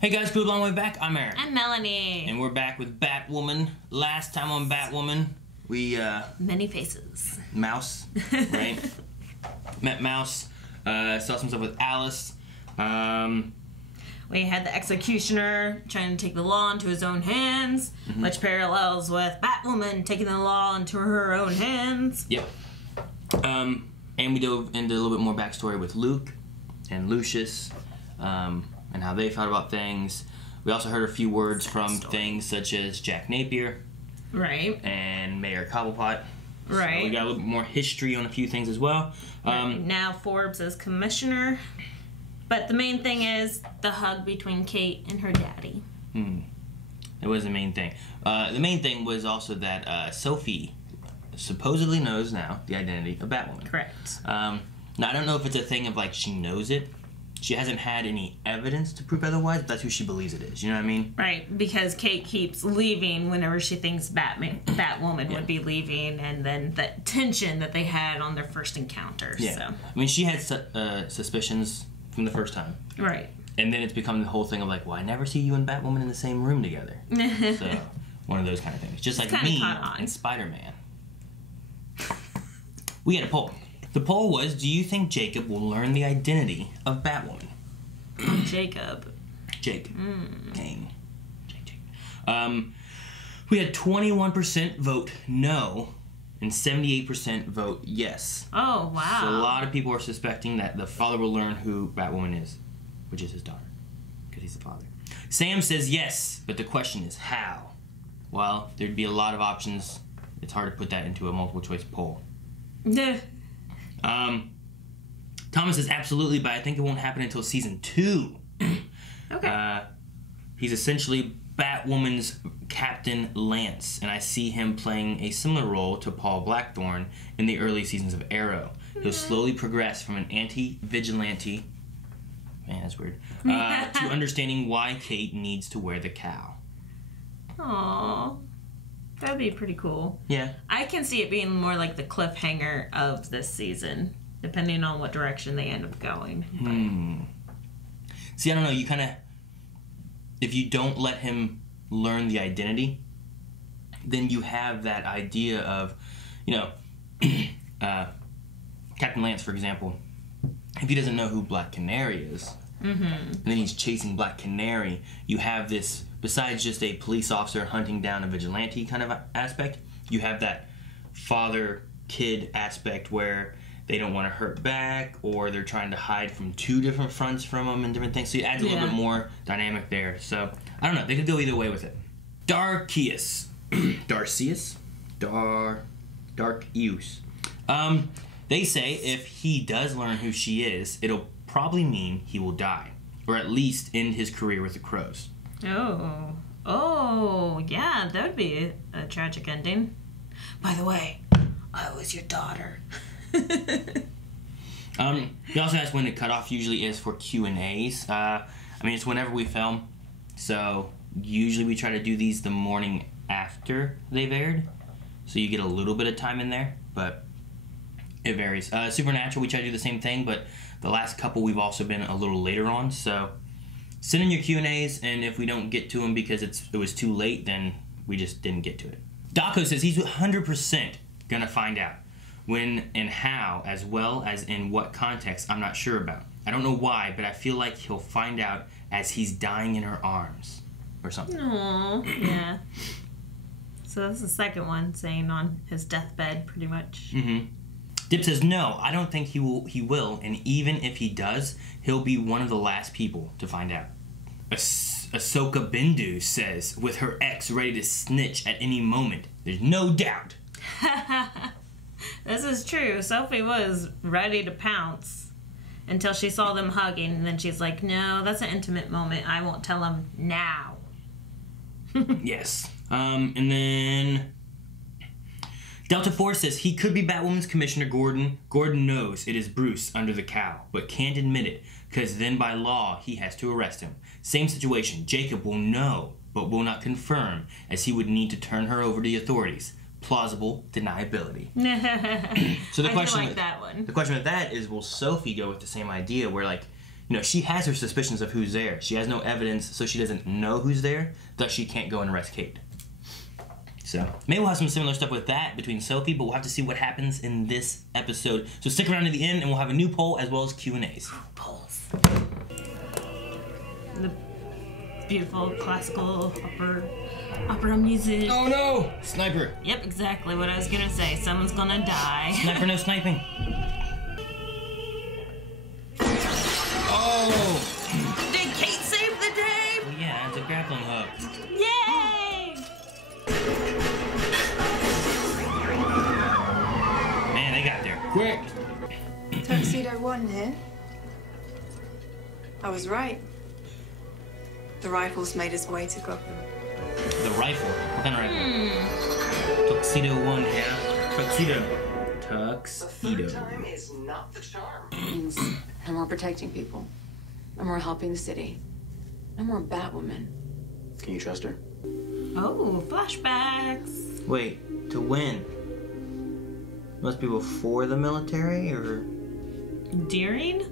Hey guys, cool long way back. I'm Aaron. I'm Melanie. And we're back with Batwoman. Last time on Batwoman, we many faces. Mouse, right? Met Mouse. Saw some stuff with Alice. We had the executioner trying to take the law into his own hands, which parallels with Batwoman taking the law into her own hands. Yep. And we dove into a little bit more backstory with Luke and Lucius. And how they thought about things. We also heard a few words from things such as Jack Napier. Right. And Mayor Cobblepot. Right. So we got a little bit more history on a few things as well. Right. Now Forbes is commissioner. But the main thing is the hug between Kate and her daddy. That was the main thing. The main thing was also that Sophie supposedly knows now the identity of Batwoman. Correct. Now, I don't know if it's a thing of, like, she knows it. She hasn't had any evidence to prove otherwise, but that's who she believes it is. You know what I mean? Right, because Kate keeps leaving whenever she thinks Batwoman would be leaving, and then the tension that they had on their first encounter. Yeah. So. I mean, she had suspicions from the first time. Right. And then it's become the whole thing of like, well, I never see you and Batwoman in the same room together. So, one of those kind of things. Just like me and Spider-Man. We had a poll. The poll was, do you think Jacob will learn the identity of Batwoman? Jacob. Jake. Kane. Jake. We had 21% vote no and 78% vote yes. Oh, wow. So a lot of people are suspecting that the father will learn who Batwoman is, which is his daughter, because he's the father. Sam says yes, but the question is how? Well, there'd be a lot of options. It's hard to put that into a multiple choice poll. Thomas says absolutely, but I think it won't happen until season 2. Okay. He's essentially Batwoman's Captain Lance, and I see him playing a similar role to Paul Blackthorne in the early seasons of Arrow. He'll slowly progress from an anti-vigilante, man, that's weird, to understanding why Kate needs to wear the cowl. Aww. That'd be pretty cool. Yeah. I can see it being more like the cliffhanger of this season, depending on what direction they end up going. See, I don't know, you kind of, if you don't let him learn the identity, then you have that idea of, you know, Captain Lance, for example, if he doesn't know who Black Canary is, and then he's chasing Black Canary, you have this, besides just a police officer hunting down a vigilante kind of aspect, you have that father-kid aspect where they don't want to hurt back, or they're trying to hide from 2 different fronts from him and different things. So it adds a little bit more dynamic there. So, I don't know. They could go either way with it. Darcius. Darcius? Darcius. They say if he does learn who she is, it'll probably mean he will die. Or at least end his career with the Crows. Oh, yeah, that would be a tragic ending. By the way, I was your daughter. He also asked when the cutoff usually is for Q&As. I mean, it's whenever we film. So, usually we try to do these the morning after they've aired. So you get a little bit of time in there, but it varies. Supernatural, we try to do the same thing, but the last couple we've also been a little later on. So, send in your Q&As, and if we don't get to them because it was too late, then we just didn't get to it. Daco says he's 100% gonna find out. When and how, as well as in what context, I'm not sure about. I don't know why, but I feel like he'll find out as he's dying in her arms. Or something. Aww, yeah. So that's the second one, saying on his deathbed, pretty much. Dip says, no, I don't think he will, and even if he does, he'll be one of the last people to find out. Ahsoka Bindu says, with her ex ready to snitch at any moment, there's no doubt. This is true. Sophie was ready to pounce until she saw them hugging, and then she's like, no, that's an intimate moment. I won't tell him now. Yes. And then Delta Force says he could be Batwoman's Commissioner Gordon. Gordon knows it is Bruce under the cowl, but can't admit it, because then by law he has to arrest him. Same situation. Jacob will know, but will not confirm, as he would need to turn her over to the authorities. Plausible deniability. So the question, I do like that one. The question with that is, will Sophie go with the same idea where, like, you know, she has her suspicions of who's there. She has no evidence, so she doesn't know who's there, thus she can't go and arrest Kate. So, maybe we'll have some similar stuff with that between Sophie, but we'll have to see what happens in this episode. So stick around to the end, and we'll have a new poll as well as Q&As. Polls. The beautiful classical opera music. Oh no! Sniper! Yep, exactly what I was gonna say. Someone's gonna die. Sniper, no sniping. Oh! Did Kate save the day? Well, yeah, it's a grappling hook. Yay! Man, they got there quick. Tuxedo 1 here. I was right. The rifle's made its way to Gotham. The rifle. What kind of rifle? Tuxedo 1 here. Tuxedo. Tuxedo. Time is not the charm. Means no more protecting people. No more helping the city. No more Batwoman. Can you trust her? Oh, flashbacks. Wait, to win? Must be before the military, or? Deering?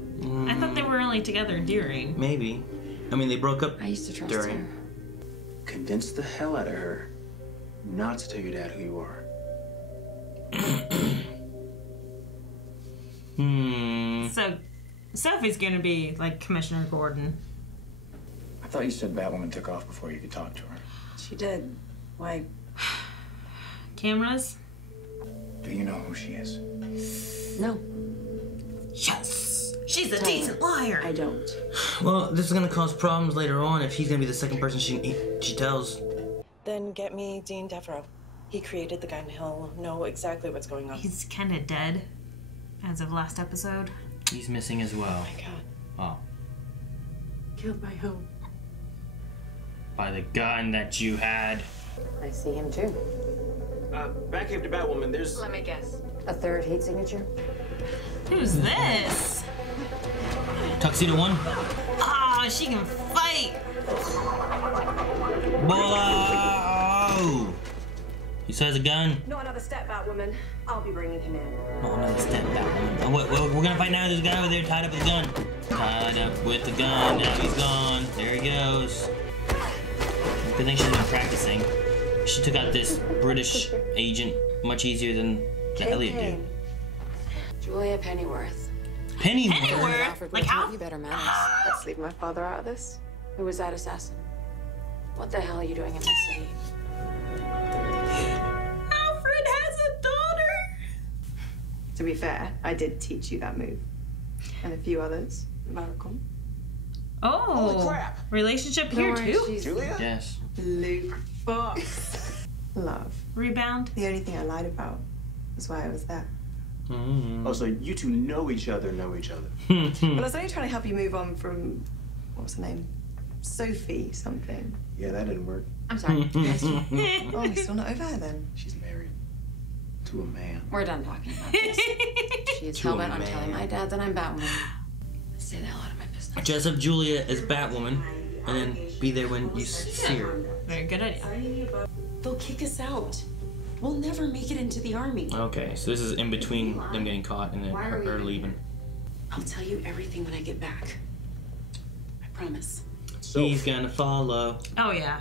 I thought they were only together during. Maybe. I mean, they broke up I used to trust during. her. Convince the hell out of her not to tell your dad who you are. So, Sophie's gonna be like Commissioner Gordon. I thought you said Batwoman took off before you could talk to her. She did. Why? Cameras? Do you know who she is? No, Yes! She's a decent liar! I don't. Well, this is gonna cause problems later on if he's gonna be the second person she tells. Then get me Dean Devereaux. He created the gun. He'll know exactly what's going on. He's kinda dead, as of last episode. He's missing as well. Oh my God. Oh. Killed by whom? By the gun that you had. I see him too. Batcave to Batwoman, there's... Let me guess. A third heat signature? Who's this? Tuxedo 1. Oh, she can fight! Whoa! He still has a gun. Not another step, Batwoman. I'll be bringing him in. Oh, another step back. Oh, wait, we're gonna fight now. There's a guy over there tied up with a gun. Tied up with the gun. Now he's gone. There he goes. Good thing she's been practicing. She took out this British agent much easier than the Elliot dude. Julia Pennyworth. Pennyworth? Pennyworth? Like how? You better manners. Let's leave my father out of this. Who was that assassin? What the hell are you doing in my city? Alfred has a daughter! To be fair, I did teach you that move. And a few others. Malcolm. Oh, Holy crap. relationship Don't here worry, too? she's- Julia? Yes. Luke Fox. Love. Rebound? The only thing I lied about was why I was there. Oh, so you two know each other. But I was only trying to help you move on from, what was her name? Sophie something. Yeah, that didn't work. I'm sorry. Oh, you're still not over her then? She's married to a man. We're done talking about this. She is To a hell bent on man. telling my dad that I'm Batwoman. Stay the hell out of my business. Dress up Julia as Batwoman, and then be there when you see her. Very good idea. They'll kick us out. We'll never make it into the army. Okay, so this is in between them getting caught and then her leaving. I'll tell you everything when I get back. I promise. So, He's gonna follow. Oh yeah.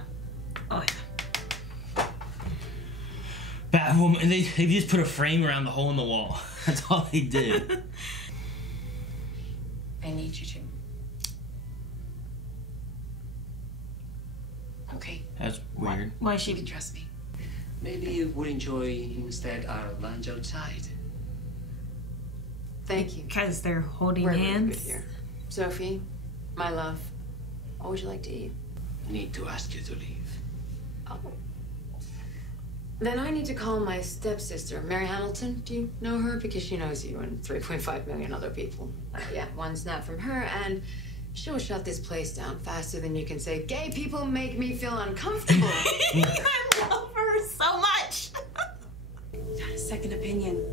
Oh yeah. Batwoman, they just put a frame around the hole in the wall. That's all they did. I need you to. Okay. That's weird. Why You she can trust me. Maybe you would enjoy instead our lunch outside. Thank you. because they're holding We're really hands. good here. Sophie, my love, what would you like to eat? Need to ask you to leave. Oh. Then I need to call my stepsister, Mary Hamilton. Do you know her? Because she knows you and 3.5 million other people. Yeah, one snap from her, and she'll shut this place down faster than you can say, gay people make me feel uncomfortable. I love her so much. Got a second opinion.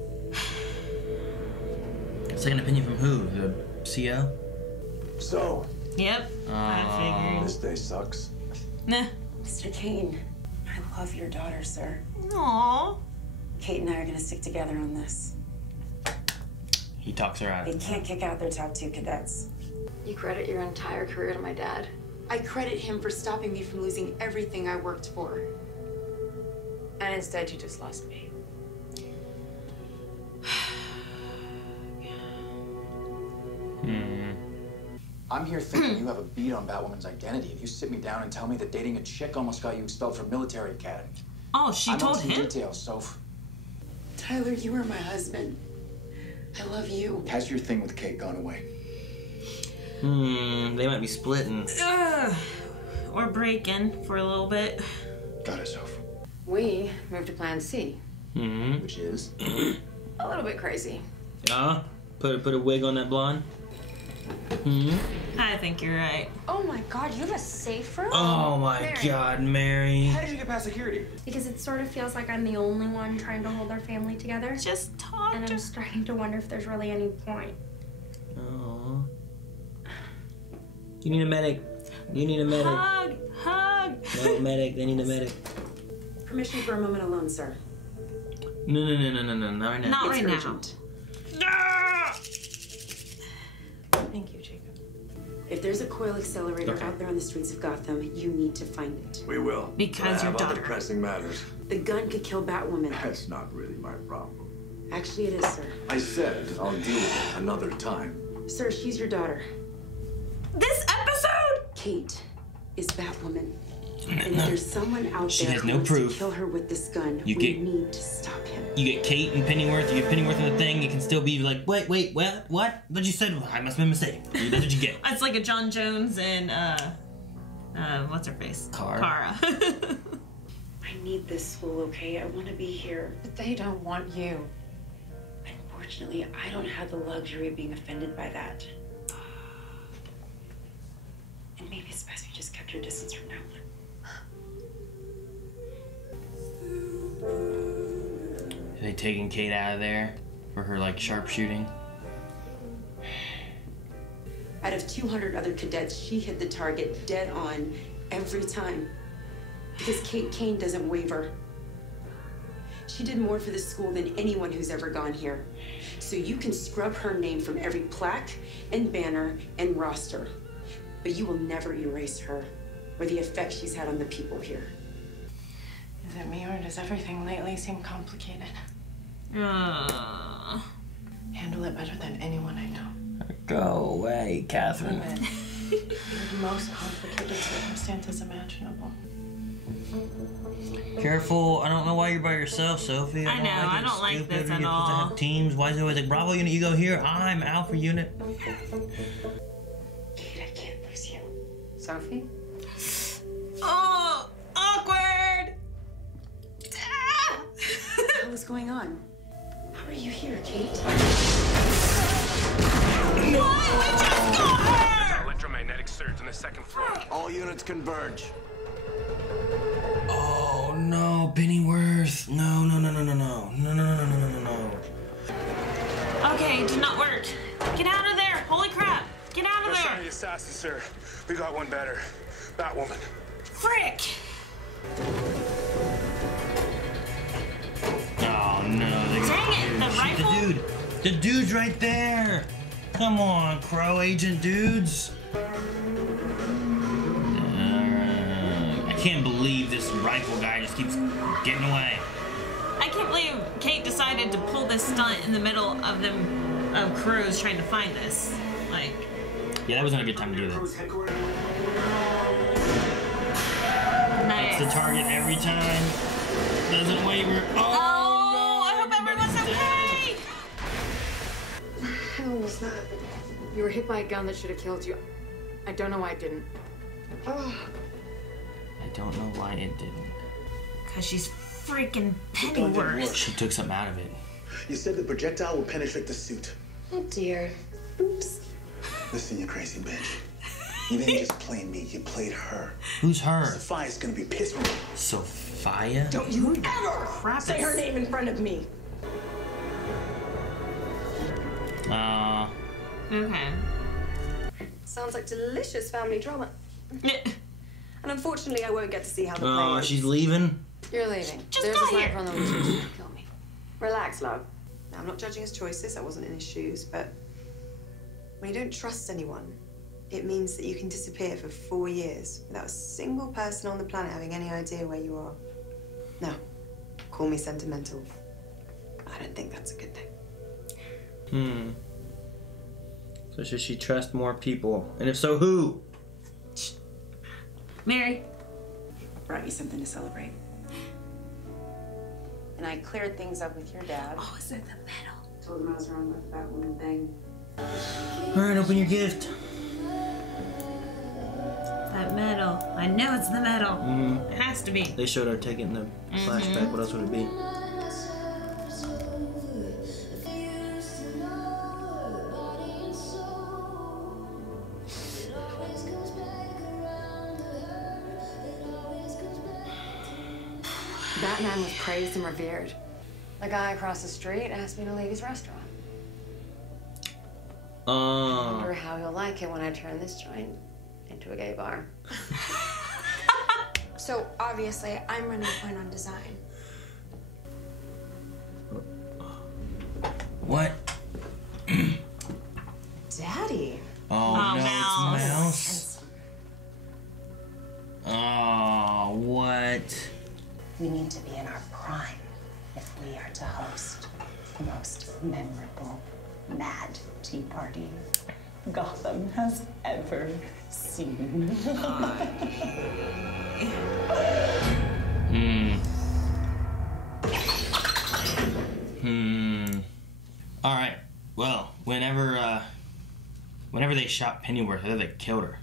Second opinion from who? The CO? So, Yep, I this day sucks. figured. Nah. Mr. Kane, I love your daughter, sir. Aww. Kate and I are gonna stick together on this. He talks her out They of it. can't kick out their top 2 cadets. You credit your entire career to my dad? I credit him for stopping me from losing everything I worked for. And instead you just lost me. I'm here thinking you have a beat on Batwoman's identity, and you sit me down and tell me that dating a chick almost got you expelled from military academy. Oh, she told him? I know some details, Soph. Tyler, you are my husband. I love you. Has your thing with Kate gone away? They might be splitting. Or breaking for a little bit. Got it, Soph. We moved to Plan C. Which is? A little bit crazy. Put a wig on that blonde. I think you're right. Oh my god, you have a safe room? Oh my god, Mary. How did you get past security? Because it sort of feels like I'm the only one trying to hold our family together. Just talk. And I'm starting to wonder if there's really any point. Oh. You need a medic. You need a medic. Hug! No, medic. They need a medic. Permission for a moment alone, sir. No, not right now. Not right now. Urgent. Thank you, Jacob. If there's a coil accelerator out there on the streets of Gotham, you need to find it. We will. Because your daughter. Other pressing matters. The gun could kill Batwoman. That's not really my problem. Actually, it is, sir. I said I'll deal with it another time. Sir, she's your daughter. This episode? Kate is Batwoman. And if there's someone out She there has who no wants proof. to kill her with this gun, You we get- need to stop him. You get Kate and Pennyworth. You get Pennyworth in the thing. It can still be like, wait, what? What you said? I must have been mistaken. That's what you get. It's like a John Jones and what's her face? Kara. I need this school, okay? I want to be here. But they don't want you. Unfortunately, I don't have the luxury of being offended by that. And maybe it's best you just kept your distance from now on. Are they taking Kate out of there for her like sharpshooting? Out of 200 other cadets, she hit the target dead on every time. Because Kate Kane doesn't waver. She did more for this school than anyone who's ever gone here. So you can scrub her name from every plaque and banner and roster. But you will never erase her or the effect she's had on the people here. Is it me or does everything lately seem complicated? Handle it better than anyone I know. Go away, Catherine. In the most complicated circumstances imaginable. Careful, I don't know why you're by yourself, Sophie. I know, I don't like this at You're supposed to all. have teams. Why is it always like Bravo unit, you go here, I'm Alpha unit? Kate, I can't lose you. Sophie? Oh, awkward! What was going on? How are you here, Kate? What? We just got her! Electromagnetic surge on the second floor. All units converge. Oh no, Pennyworth. No. Okay, did not work. Get out of there! Holy crap! Get out of there! The assassin, sir. We got one better. Batwoman. Frick! Oh no. Dang it, the rifle? The dude's right there. Come on, Crow Agent dudes. I can't believe this rifle guy just keeps getting away. I can't believe Kate decided to pull this stunt in the middle of them crews trying to find this. Like, Yeah, that wasn't a good time to do that. nice. It's the target every time. Doesn't waver. Oh, I hope everyone's okay! What the hell was that? You were hit by a gun that should have killed you. I don't know why it didn't. I don't know why it didn't. Cause she's freaking Pennyworth. She took something out of it. You said the projectile will penetrate the suit. Oh dear. Oops. Listen, you crazy bitch. You didn't just play me, you played her. Who's her? Sophia's gonna be pissed. Sophia? Don't you ever say her name in front of me. Okay. Sounds like delicious family drama. And unfortunately, I won't get to see how the Oh, play ends. she's leaving? You're leaving. Just There's got a sniper here. on the loose who's trying to kill me. Relax, love. Now, I'm not judging his choices. I wasn't in his shoes, but when you don't trust anyone, It means that you can disappear for 4 years without a single person on the planet having any idea where you are. Now, call me sentimental. I don't think that's a good thing. So should she trust more people? And if so, who? Mary. Brought you something to celebrate. And I cleared things up with your dad. Oh, is it the medal? Told him I was wrong with the Batwoman thing. Alright, open your gift. That medal. I know it's the medal. It has to be. They showed her taking the flashback. What else would it be? Batman was praised and revered. The guy across the street asked me to leave his restaurant. I wonder how he'll like it when I turn this joint into a gay bar. So obviously, I'm running point on design. What? Daddy. Oh, no, Mouse. it's Mouse. Oh, what? We need to be in our prime if we are to host the most memorable mad tea party Gotham has ever seen. All right. Well, whenever they shot Pennyworth, I thought they killed her.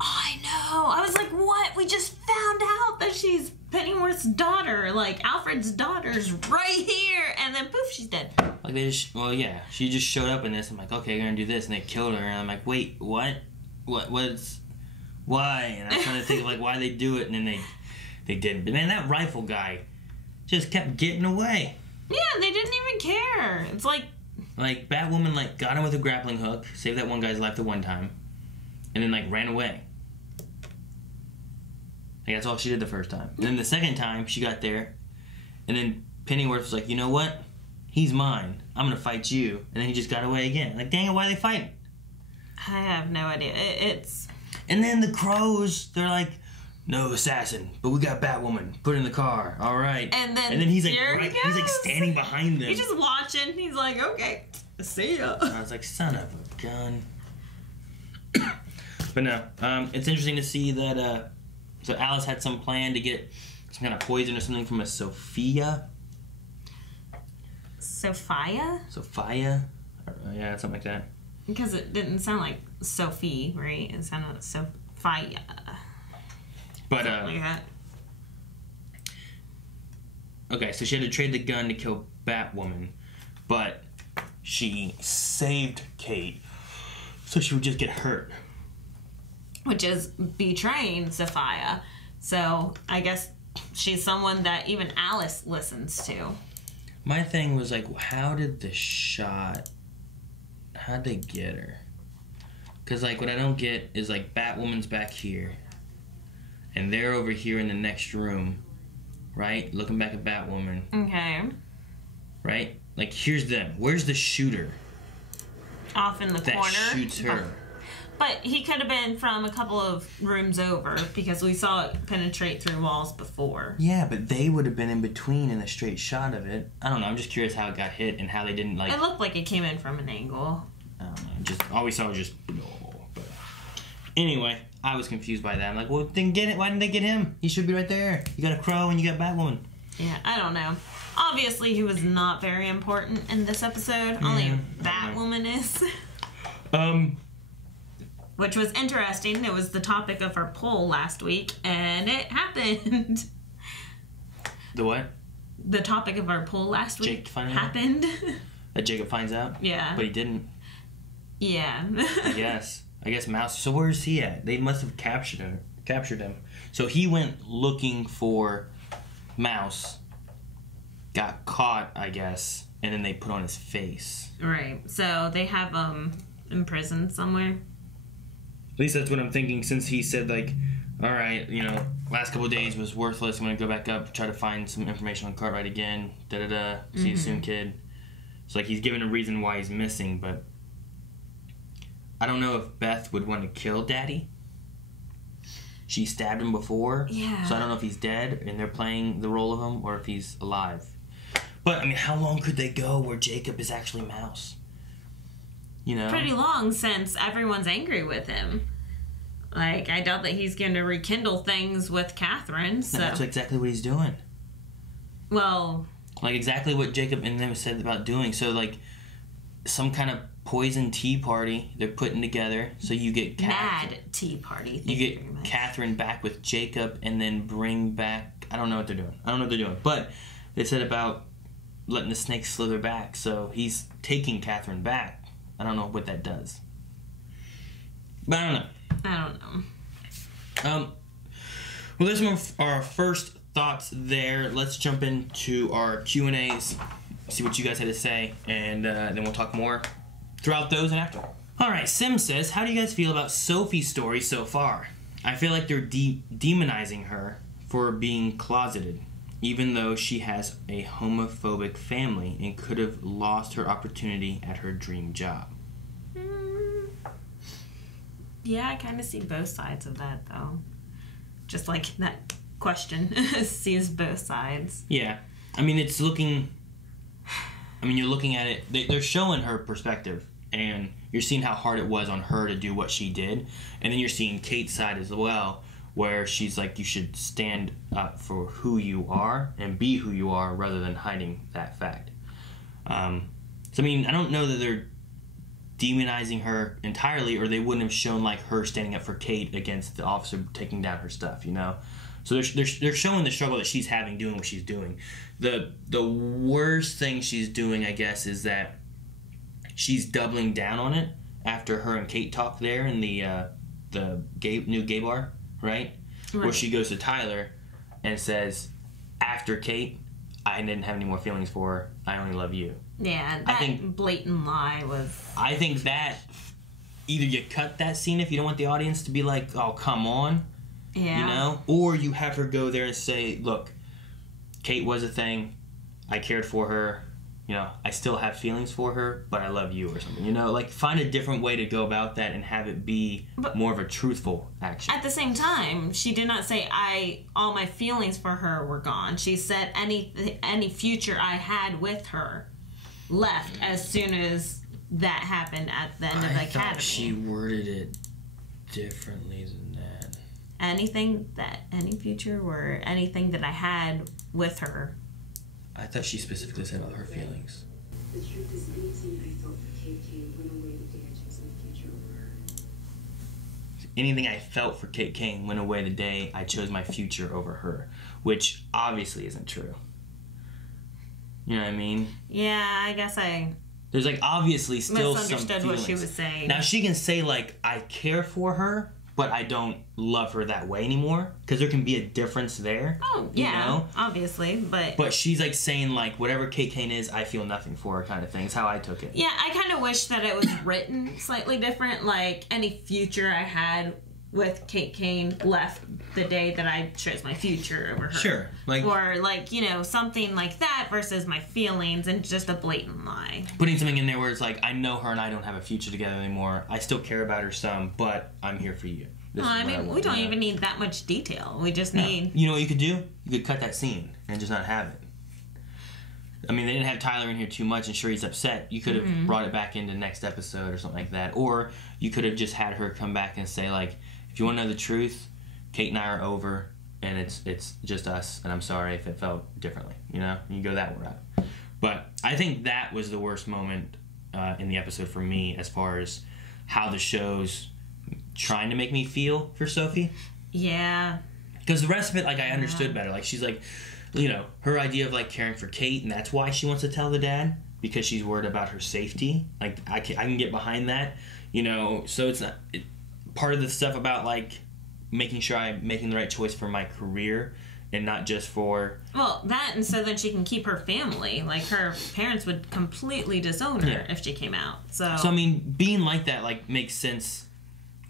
I know. I was like, what? We just found out that she's Pennyworth's daughter. Like, Alfred's daughter's right here. And then poof, she's dead. Like, they just, well, yeah. She just showed up in this. I'm like, okay, you're gonna do this. And they killed her. And I'm like, wait, what? Why? And I'm trying to think of, like, why they do it. And then they didn't. But, man, that rifle guy just kept getting away. Yeah, they didn't even care. It's like Batwoman, like, got him with a grappling hook, saved that one guy's life the one time, and then, like, ran away. Like, that's all she did the first time. And then the second time, she got there, and then Pennyworth was like, you know what? He's mine. I'm gonna fight you. And then he just got away again. Like, dang it, why are they fighting? I have no idea. It's... And then the crows, they're like, no assassin, but we got Batwoman. Put her in the car. All right. And then he's like, here right, he he's goes. like standing behind them. He's just watching. He's like, okay, see ya. I was like, son of a gun. But no, it's interesting to see that, so Alice had some plan to get some kind of poison or something from a Sophia. Sophia? Yeah, something like that. Because it didn't sound like Sophie, right? It sounded Sophia. But, Something like that. Okay, so she had to trade the gun to kill Batwoman, but she saved Kate so she would just get hurt. Which is betraying Sophia. So I guess she's someone that even Alice listens to. My thing was like, how'd they get her? Because, like, what I don't get is, like, Batwoman's back here, and they're over here in the next room, right? Looking back at Batwoman. Okay. Right? Like, here's them. Where's the shooter? Off in the that corner. shoots her. But he could have been from a couple of rooms over because we saw it penetrate through walls before. Yeah, but they would have been in between in a straight shot of it. I don't know. I'm just curious how it got hit and how they didn't, like... It looked like it came in from an angle. I don't know. Just all we saw was just... But anyway, I was confused by that. I'm like, well, then get it. Why didn't they get him? He should be right there. You got a crow and you got Batwoman. Yeah, I don't know. Obviously, he was not very important in this episode. Only Batwoman is. Which was interesting. It was the topic of our poll last week, and it happened. The what? The topic of our poll last week happened. That Jacob finds out? Yeah. But he didn't. Yeah. I guess Mouse. So where is he at? They must have captured him. So he went looking for Mouse, got caught, I guess, and then they put on his face. Right. So they have in prison somewhere. At least that's what I'm thinking, since he said, like, all right, you know, last couple of days was worthless. I'm going to go back up, try to find some information on Cartwright again. Da-da-da. See you soon, kid. So, like, he's giving a reason why he's missing, but I don't know if Beth would want to kill Daddy. She stabbed him before. Yeah. So I don't know if he's dead and they're playing the role of him or if he's alive. But, I mean, how long could they go where Jacob is actually Mouse? You know? Pretty long, since everyone's angry with him. Like, I doubt that he's going to rekindle things with Catherine, so... No, that's exactly what he's doing. Well... Like, exactly what Jacob and them said about doing. So, like, some kind of poison tea party they're putting together. So you get... Mad tea party. You get Catherine back with Jacob and then bring back... I don't know what they're doing. But they said about letting the snake slither back. So he's taking Catherine back. I don't know what that does. But I don't know. Well, there's our first thoughts there. Let's jump into our Q&As, see what you guys had to say, and then we'll talk more throughout those and after. Alright, Sim says, how do you guys feel about Sophie's story so far? I feel like they're demonizing her for being closeted, even though she has a homophobic family and could have lost her opportunity at her dream job. Yeah, I kind of see both sides of that, though. Just like that question sees both sides. Yeah. I mean, it's looking... I mean, you're looking at it... They're showing her perspective, and you're seeing how hard it was on her to do what she did. And then you're seeing Kate's side as well, where she's like, you should stand up for who you are and be who you are rather than hiding that fact. So, I mean, I don't know that they're demonizing her entirely, or they wouldn't have shown like her standing up for Kate against the officer taking down her stuff, you know. So they're showing the struggle that she's having doing what she's doing. The worst thing she's doing, I guess, is that she's doubling down on it after her and Kate talk there in the new gay bar, right? Where she goes to Tyler and says, after Kate, I didn't have any more feelings for her. I only love you. Yeah, that blatant lie was... I think that either you cut that scene if you don't want the audience to be like, oh, come on. Yeah. You know? Or you have her go there and say, look, Kate was a thing. I cared for her. You know, I still have feelings for her, but I love you or something. You know, like, find a different way to go about that and have it be more of a truthful action. At the same time, she did not say all my feelings for her were gone. She said any future I had with her left as soon as that happened at the end of the academy. I thought she worded it differently than that. Any future or anything that I had with her. I thought she specifically said about her feelings. The truth is, anything I felt for Kate Kane went away the day I chose my future over her. Anything I felt for Kate Kane went away the day I chose my future over her, which obviously isn't true. You know what I mean? Yeah, I guess there's like obviously still misunderstood some what she feelings. was saying. Now she can say like, I care for her, but I don't love her that way anymore, because there can be a difference there. Oh, yeah, you know? obviously, But she's like saying like, whatever Kate Kane is, I feel nothing for her kind of thing. It's how I took it. Yeah, I kind of wish that it was written slightly different, like any future I had with Kate Kane left the day that I chose my future over her. Sure. Or like, you know, something like that versus my feelings and just a blatant lie. Putting something in there where it's like, I know her and I don't have a future together anymore. I still care about her some, but I'm here for you. Well, I mean, we don't even need that much detail. We just need... You know what you could do? You could cut that scene and just not have it. I mean, they didn't have Tyler in here too much and sure he's upset. You could have brought it back into next episode or something like that. Or you could have just had her come back and say, like, if you want to know the truth, Kate and I are over and it's just us, and I'm sorry if it felt differently. You know? You go that route. But I think that was the worst moment in the episode for me as far as how the show's trying to make me feel for Sophie. Yeah. Because the rest of it, like, I understood better. Like, she's like, you know, her idea of, like, caring for Kate, and that's why she wants to tell the dad, because she's worried about her safety. Like, I can get behind that, you know. So it's not... part of the stuff about, like, making sure I'm making the right choice for my career and not just for... Well, that, and so then she can keep her family. Like, her parents would completely disown her if she came out. So, I mean, being like that, like, makes sense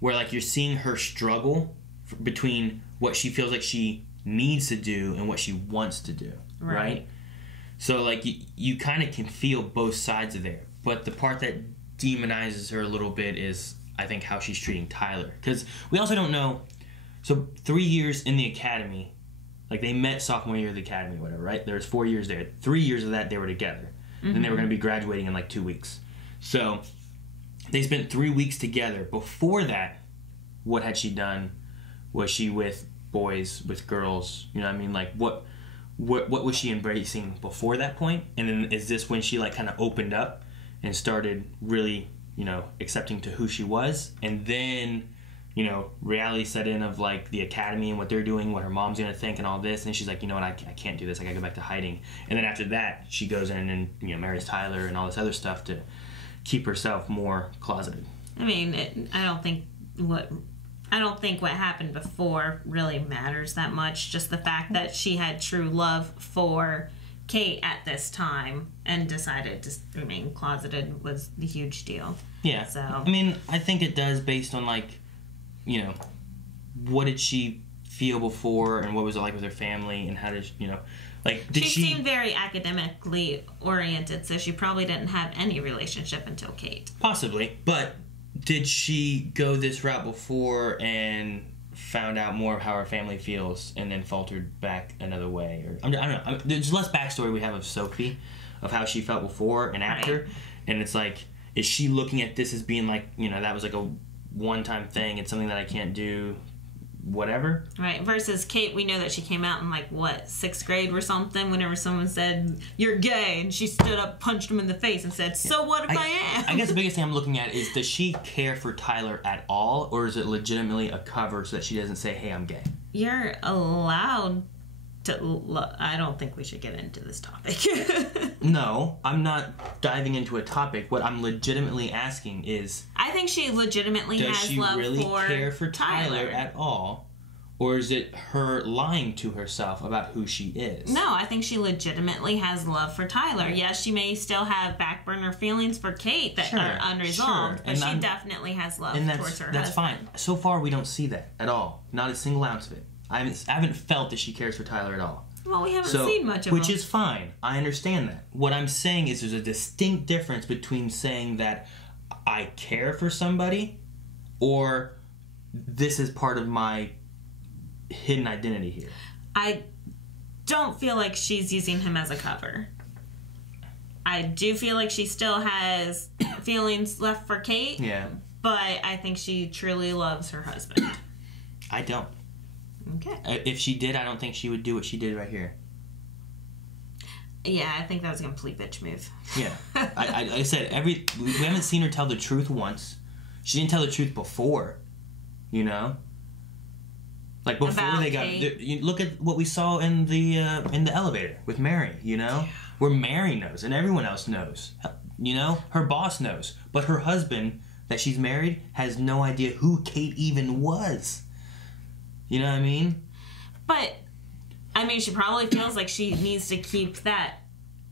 where, like, you're seeing her struggle between what she feels like she needs to do and what she wants to do, right? So, like, you kind of can feel both sides of there. But the part that demonizes her a little bit is I think, how she's treating Tyler. Because we also don't know. So 3 years in the academy, like they met sophomore year of the academy or whatever, right? There's 4 years there. 3 years of that they were together. Mm-hmm. And they were going to be graduating in like 2 weeks. So they spent 3 weeks together. Before that, what had she done? Was she with boys, with girls? You know what I mean? Like what was she embracing before that point? And then is this when she like kind of opened up and started really, you know, accepting to who she was? And then, you know, reality set in of like the academy and what they're doing, what her mom's gonna think and all this, and she's like, you know what, I can't do this, I gotta go back to hiding. And then after that she goes in and, you know, marries Tyler and all this other stuff to keep herself more closeted. I mean, I don't think what happened before really matters that much. Just the fact that she had true love for Kate at this time and decided to remain closeted was the huge deal. Yeah. So I mean, I think it does based on like, you know, what did she feel before and what was it like with her family and how did, you know, like did she seemed very academically oriented, so she probably didn't have any relationship until Kate. Possibly, but did she go this route before and found out more of how her family feels and then faltered back another way? Or I don't know. There's less backstory we have of Sophie, of how she felt before and after, right. And it's like, is she looking at this as being like, you know, that was like a one-time thing, it's something that I can't do, whatever? Right, versus Kate, we know that she came out in like, what, 6th grade or something, whenever someone said, you're gay, and she stood up, punched him in the face and said, so what if I am? I guess the biggest thing I'm looking at is, does she care for Tyler at all, or is it legitimately a cover so that she doesn't say, hey, I'm gay? You're allowed to... I don't think we should get into this topic. No, I'm not diving into a topic. What I'm legitimately asking is... I think she legitimately has love for Tyler. Does she really care for Tyler at all? Or is it her lying to herself about who she is? No, I think she legitimately has love for Tyler. Yes, she may still have back burner feelings for Kate that are unresolved, but she definitely has love towards her husband. That's fine. So far, we don't see that at all. Not a single ounce of it. I haven't felt that she cares for Tyler at all. Well, we haven't seen much of him. Which is fine. I understand that. What I'm saying is there's a distinct difference between saying that I care for somebody or this is part of my hidden identity here. I don't feel like she's using him as a cover. I do feel like she still has feelings left for Kate. Yeah. But I think she truly loves her husband. I don't. Okay. If she did, I don't think she would do what she did right here. Yeah, I think that was a complete bitch move. Yeah. I said, we haven't seen her tell the truth once. She didn't tell the truth before, you know? Like before about they got... You look at what we saw in the elevator with Mary, you know? Yeah. Where Mary knows and everyone else knows. You know? Her boss knows. But her husband that she's married has no idea who Kate even was. You know what I mean? But, I mean, she probably feels like she needs to keep that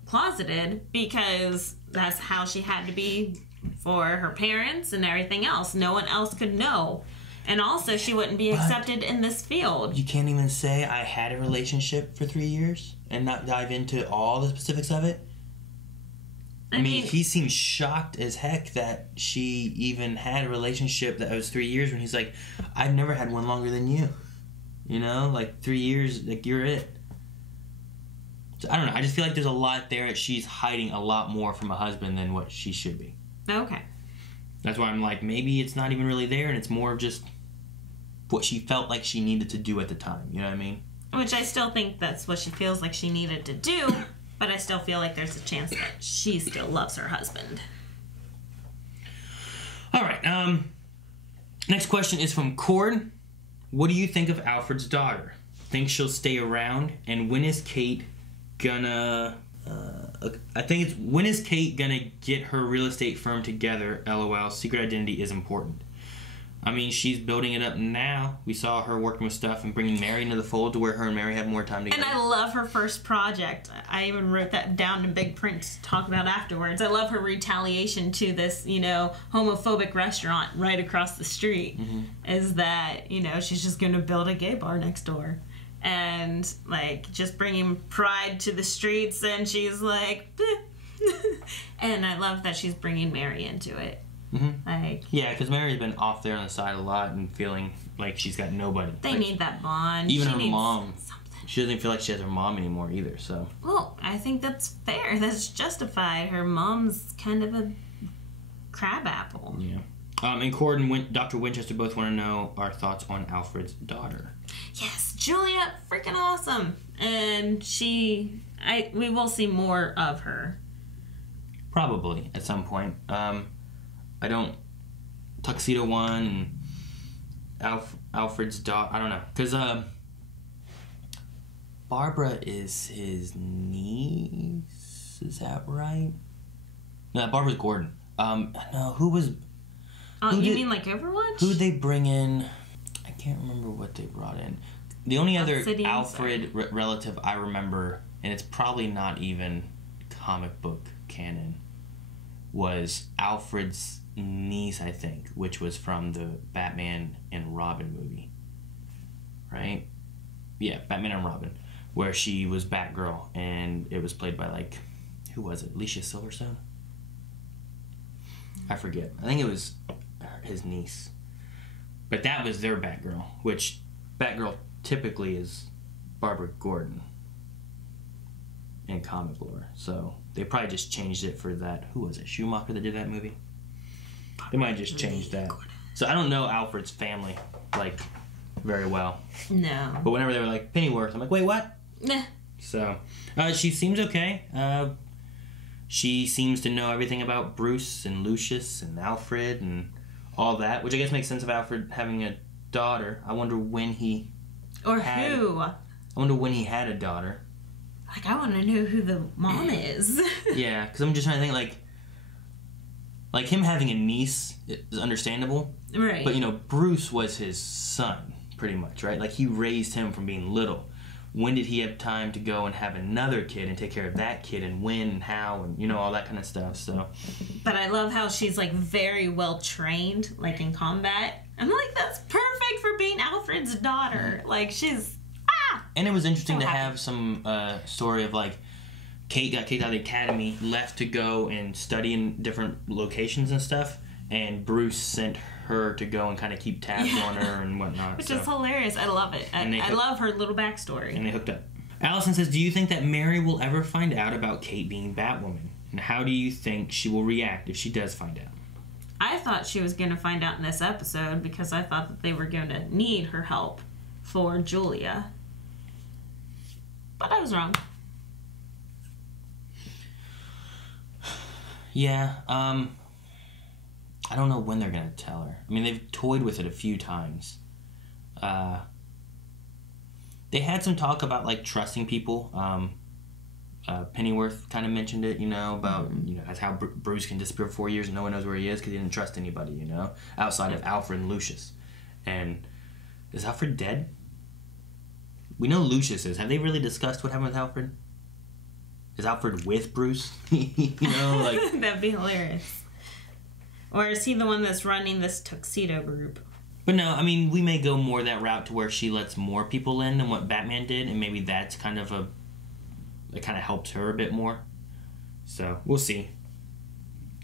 closeted because that's how she had to be for her parents and everything else. No one else could know. And also, she wouldn't be accepted in this field. You can't even say I had a relationship for 3 years and not dive into all the specifics of it? I mean, he seems shocked as heck that she even had a relationship that was 3 years when he's like, I've never had one longer than you. You know, like 3 years, like you're it. So, I don't know. I just feel like there's a lot there that she's hiding a lot more from a husband than what she should be. Okay. That's why I'm like, maybe it's not even really there and it's more of just what she felt like she needed to do at the time. You know what I mean? Which I still think that's what she feels like she needed to do, but I still feel like there's a chance that she still loves her husband. All right. Next question is from Cord. What do you think of Alfred's daughter? Think she'll stay around? And when is Kate gonna... when is Kate gonna get her real estate firm together? LOL. Secret identity is important. I mean, she's building it up now. We saw her working with stuff and bringing Mary into the fold to where her and Mary have more time together. And I love her first project. I even wrote that down in big print to talk about afterwards. I love her retaliation to this, you know, homophobic restaurant right across the street. Mm-hmm. Is that, you know, she's just going to build a gay bar next door. And, like, just bringing pride to the streets. And she's like, and I love that she's bringing Mary into it. Like, yeah, because Mary's been off there on the side a lot and feeling like she's got nobody. They need that bond. Even she her needs mom. something. She doesn't feel like she has her mom anymore either. So. Well, I think that's fair. That's justified. Her mom's kind of a crabapple. Yeah. And Cord and Dr. Winchester both want to know our thoughts on Alfred's daughter. Yes, Julia, freaking awesome. And we will see more of her. Probably at some point. Tuxedo One and Alfred's daughter. I don't know, because Barbara is his niece. Is that right? No, Barbara's Gordon. No, who was? You mean like Overwatch? Who they bring in? I can't remember what they brought in. The only other Obsidian, Alfred relative I remember, and it's probably not even comic book canon, was Alfred's niece, I think, which was from the Batman and Robin movie. Right? Yeah, Batman and Robin, where she was Batgirl, and it was played by, like, who was it? Alicia Silverstone? I forget. I think it was his niece. But that was their Batgirl, which Batgirl typically is Barbara Gordon in comic lore. So they probably just changed it for that. Who was it? Schumacher that did that movie? They might just change that. So I don't know Alfred's family, like, very well. No. But whenever they were like, Pennyworth, I'm like, wait, what? Nah. So, she seems okay. She seems to know everything about Bruce and Lucius and Alfred and all that, which I guess makes sense of Alfred having a daughter. I wonder when he... Or who? I wonder when he had a daughter. Like, I want to know who the mom is. Yeah, because I'm just trying to think, like him having a niece is understandable. Right. But, you know, Bruce was his son, pretty much, right? Like, he raised him from being little. When did he have time to go and have another kid and take care of that kid, and when and how, and, you know, all that kind of stuff, so. But I love how she's, like, very well trained, like, in combat. I'm like, that's perfect for being Alfred's daughter. Like, she's... And it was interesting to have some story of, like, Kate got kicked out of the academy, left to go and study in different locations and stuff, and Bruce sent her to go and kind of keep tabs on her and whatnot. Which is hilarious. I love it. I love her little backstory. And they hooked up. Allison says, do you think that Mary will ever find out about Kate being Batwoman? And how do you think she will react if she does find out? I thought she was going to find out in this episode because I thought that they were going to need her help for Julia. But I was wrong. Yeah, I don't know when they're going to tell her. I mean, they've toyed with it a few times. They had some talk about, like, trusting people. Pennyworth kind of mentioned it, you know, about, you know, how Bruce can disappear for 4 years and no one knows where he is because he didn't trust anybody, you know, outside of Alfred and Lucius. And is Alfred dead? We know Lucius is. Have they really discussed what happened with Alfred? Is Alfred with Bruce? You know, like... That'd be hilarious. Or is he the one that's running this tuxedo group? But no, I mean, we may go more that route to where she lets more people in than what Batman did, and maybe that's kind of it kind of helps her a bit more. So, we'll see.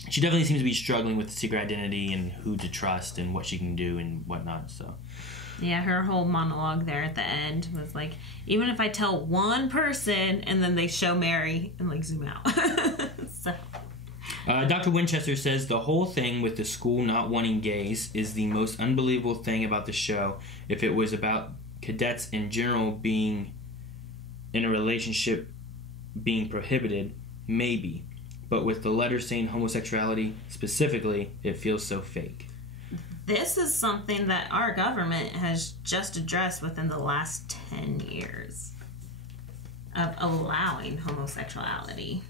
She definitely seems to be struggling with the secret identity and who to trust and what she can do and whatnot, so... Yeah, her whole monologue there at the end was like, even if I tell one person, and then they show Mary and, like, zoom out. So... Dr. Winchester says the whole thing with the school not wanting gays is the most unbelievable thing about the show. If it was about cadets in general being in a relationship being prohibited, maybe. But with the letter saying homosexuality specifically, it feels so fake. This is something that our government has just addressed within the last 10 years of allowing homosexuality.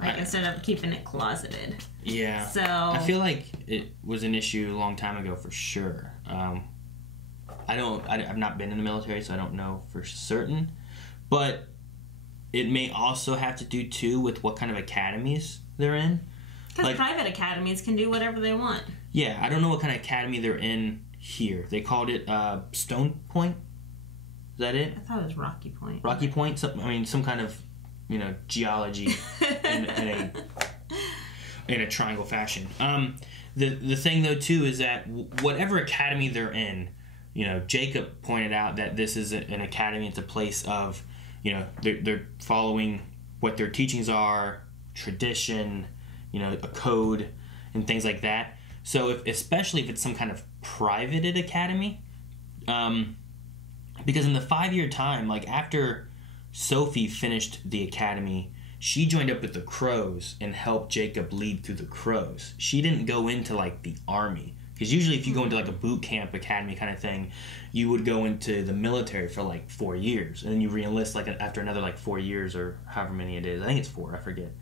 Like, instead of keeping it closeted. Yeah. So... I feel like it was an issue a long time ago for sure. I've not been in the military, so I don't know for certain. But it may also have to do, too, with what kind of academies they're in. Because like, private academies can do whatever they want. Yeah, I don't know what kind of academy they're in here. They called it Stone Point. Is that it? I thought it was Rocky Point. Rocky Point? Some kind of, you know, geology in in a triangle fashion. The thing though too is that whatever academy they're in, you know, Jacob pointed out that this is an academy. It's a place of, you know, they're following what their teachings are, tradition, you know, a code and things like that. So especially if it's some kind of privated academy, because in the 5-year time, like after Sophie finished the academy, she joined up with the Crows and helped Jacob lead through the Crows. She didn't go into like the army, because usually if you go into like a boot camp academy kind of thing, you would go into the military for like 4 years, and then you re-enlist like after another like 4 years or however many it is. I think it's 4. I forget.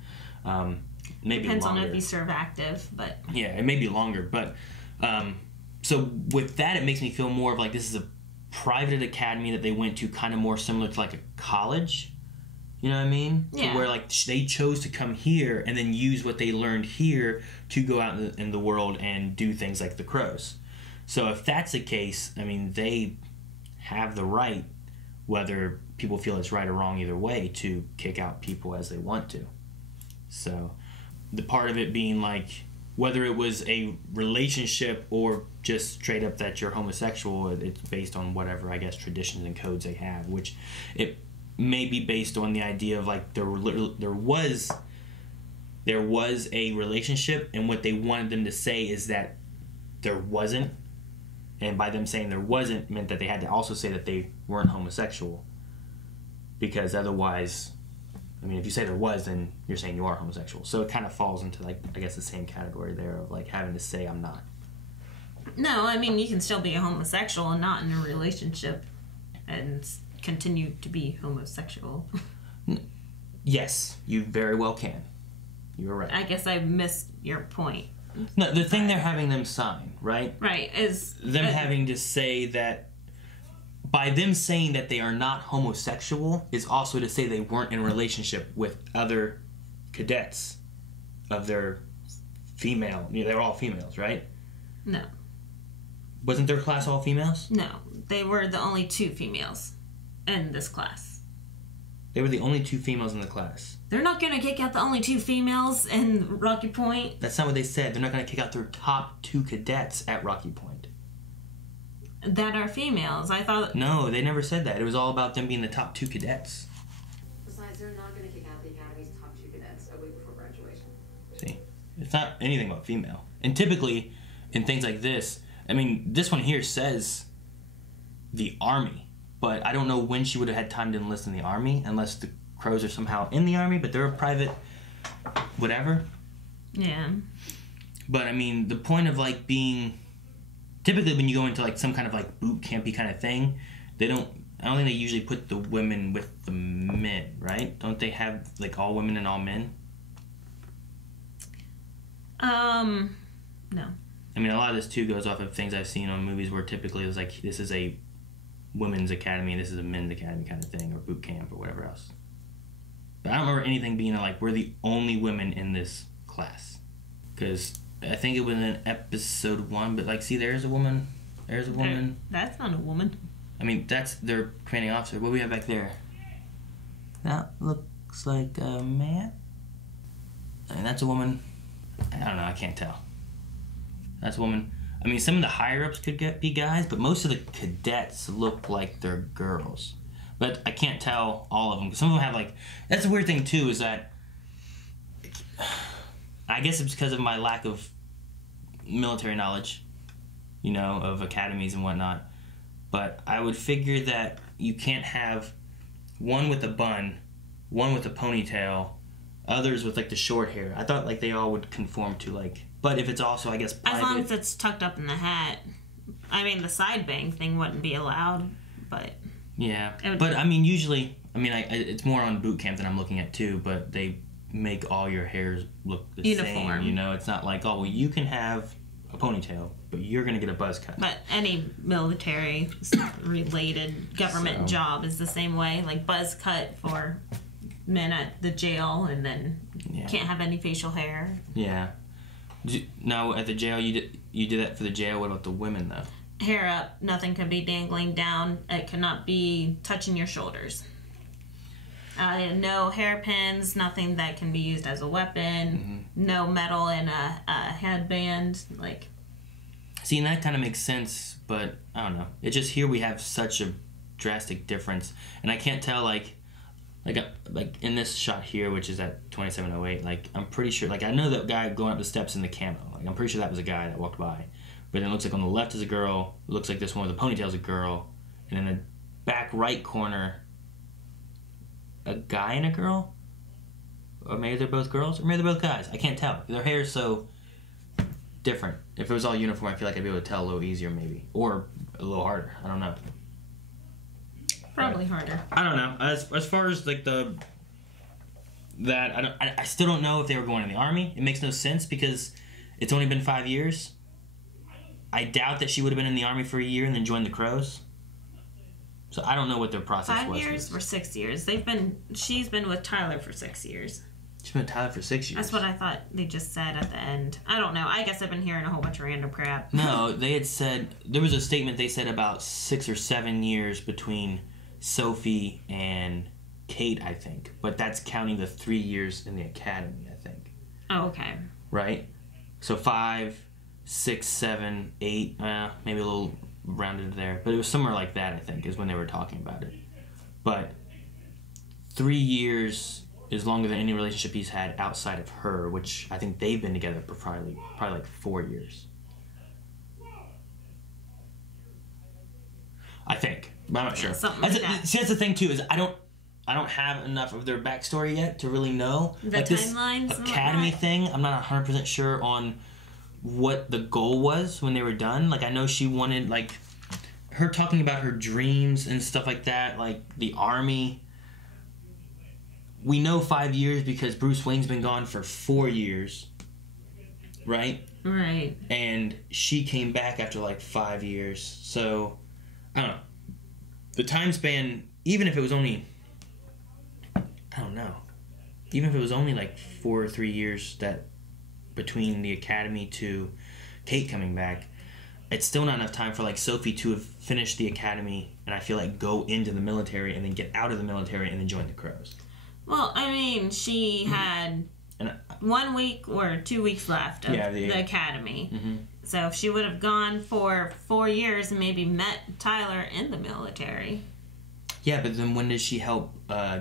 Maybe depends longer. on if you serve active, but yeah, it may be longer. But so with that, it makes me feel more of like this is a private academy that they went to, kind of more similar to like a college. You know what I mean? Yeah. Where like they chose to come here and then use what they learned here to go out in the world and do things like the Crows. So if that's the case, I mean, they have the right, whether people feel it's right or wrong either way, to kick out people as they want to. So the part of it being like, whether it was a relationship or just straight up that you're homosexual, it's based on whatever, I guess, traditions and codes they have, which it may be based on the idea of like there was a relationship, and what they wanted them to say is that there wasn't, and by them saying there wasn't meant that they had to also say that they weren't homosexual, because otherwise, I mean, if you say there was, then you're saying you are homosexual. So it kind of falls into like, I guess, the same category there of like having to say I'm not. no, I mean, you can still be a homosexual and not in a relationship and continue to be homosexual. Yes, you very well can. You're right. I guess I missed your point. No, the thing they're having them sign, right? Right, is them having to say that, by them saying that they are not homosexual, is also to say they weren't in a relationship with other cadets of their female. You know, they're all females, right? No. Wasn't their class all females? No, they were the only 2 females in this class. They were the only 2 females in the class. They're not going to kick out the only 2 females in Rocky Point. That's not what they said. They're not going to kick out their top 2 cadets at Rocky Point. That are females. I thought... No, they never said that. It was all about them being the top 2 cadets. Besides, they're not going to kick out the Academy's top 2 cadets a week before graduation. See? It's not anything about female. And typically, in things like this, I mean, this one here says the Army. But I don't know when she would have had time to enlist in the Army, unless the Crows are somehow in the Army, but they're a private whatever. Yeah. But, I mean, the point of, like, being... Typically, when you go into, like, some kind of, like, boot campy kind of thing, I don't think they usually put the women with the men, right? Don't they have, like, all women and all men? No. I mean, a lot of this, too, goes off of things I've seen on movies where typically it's like, this is a women's academy, this is a men's academy kind of thing, or boot camp, or whatever else. But I don't remember anything being like, we're the only women in this class. Because I think it was in episode 1, but like, see, there's a woman. There's a woman. That's not a woman. I mean, that's their commanding officer. What do we have back there? That looks like a man. I mean, that's a woman. I don't know, I can't tell. That's a woman. I mean, some of the higher-ups could be guys, but most of the cadets look like they're girls. But I can't tell all of them. Some of them have, like... That's the weird thing, too, is that... I guess it's because of my lack of military knowledge, you know, of academies and whatnot. But I would figure that you can't have one with a bun, one with a ponytail, others with, like, the short hair. I thought, like, they all would conform to, like... But if it's also, I guess, private... As long as it's tucked up in the hat. I mean, the side bang thing wouldn't be allowed, but... Yeah, but, I mean, usually... I mean, it's more on boot camp that I'm looking at, too, but they make all your hairs look the same, you know? It's not like, oh, well, you can have a ponytail, but you're going to get a buzz cut. But any military-related government job is the same way. Like, buzz cut for men at the jail, and then can't have any facial hair. Yeah. Now, at the jail, you did that for the jail. What about the women, though? Hair up. Nothing can be dangling down. It cannot be touching your shoulders. No hairpins, nothing that can be used as a weapon. No metal in a headband. Like, see, and that kind of makes sense, but I don't know. It's just here we have such a drastic difference, and I can't tell like in this shot here, which is at 27:08. Like, I'm pretty sure. Like, I know that guy going up the steps in the camo. Like, I'm pretty sure that was a guy that walked by. But then it looks like on the left is a girl. It looks like this one with the ponytail is a girl, and in the back right corner, a guy and a girl, or maybe they're both girls, or maybe they're both guys. I can't tell. Their hair is so different. If it was all uniform, I feel like I'd be able to tell a little easier, maybe, or a little harder. I don't know. Probably harder. I don't know. As far as like I still don't know if they were going in the army. It makes no sense because it's only been 5 years. I doubt that she would have been in the army for a year and then joined the Crows. So I don't know what their process was. 5 years or 6 years? She's been with Tyler for 6 years. She's been with Tyler for 6 years. That's what I thought they just said at the end. I don't know. I guess I've been hearing a whole bunch of random crap. No, they had said there was a statement they said about 6 or 7 years between Sophie and Kate, I think. But that's counting the 3 years in the academy, I think. Oh, okay. Right? So 5, 6, 7, 8, maybe a little rounded there. But it was somewhere like that, I think, is when they were talking about it. But 3 years is longer than any relationship he's had outside of her, which I think they've been together for probably like 4 years. I think. But I'm not sure. Something like that. See, that's the thing too, is I don't have enough of their backstory yet to really know. The like timelines. This academy thing, I'm not 100% sure on what the goal was when they were done. Like, I know she wanted, like, her talking about her dreams and stuff like that, like the army. We know 5 years because Bruce Wayne's been gone for 4 years, right? Right. And she came back after like 5 years. So, I don't know. The time span, even if it was only, I don't know, even if it was only like 4 or 3 years that between the academy to Kate coming back, it's still not enough time for like Sophie to have finished the academy and I feel like go into the military and then get out of the military and then join the Crows. Well, I mean, she had 1 week or 2 weeks left of the academy. Mm-hmm. So if she would have gone for 4 years and maybe met Tyler in the military. Yeah, but then when did she help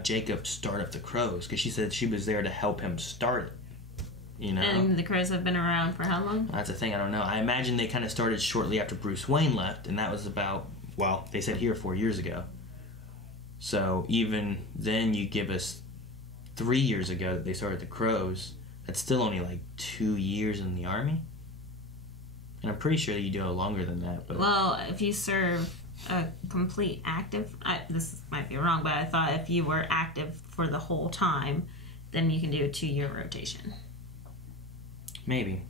Jacob start up the Crows? Because she said she was there to help him start it. You know? And the Crows have been around for how long? That's the thing, I don't know. I imagine they kind of started shortly after Bruce Wayne left, and that was about, well, they said here 4 years ago. So even then you give us 3 years ago that they started the Crows. That's still only like 2 years in the army. And I'm pretty sure that you do it longer than that. But well, if you serve a complete active, this might be wrong, but I thought if you were active for the whole time, then you can do a 2-year rotation. Maybe.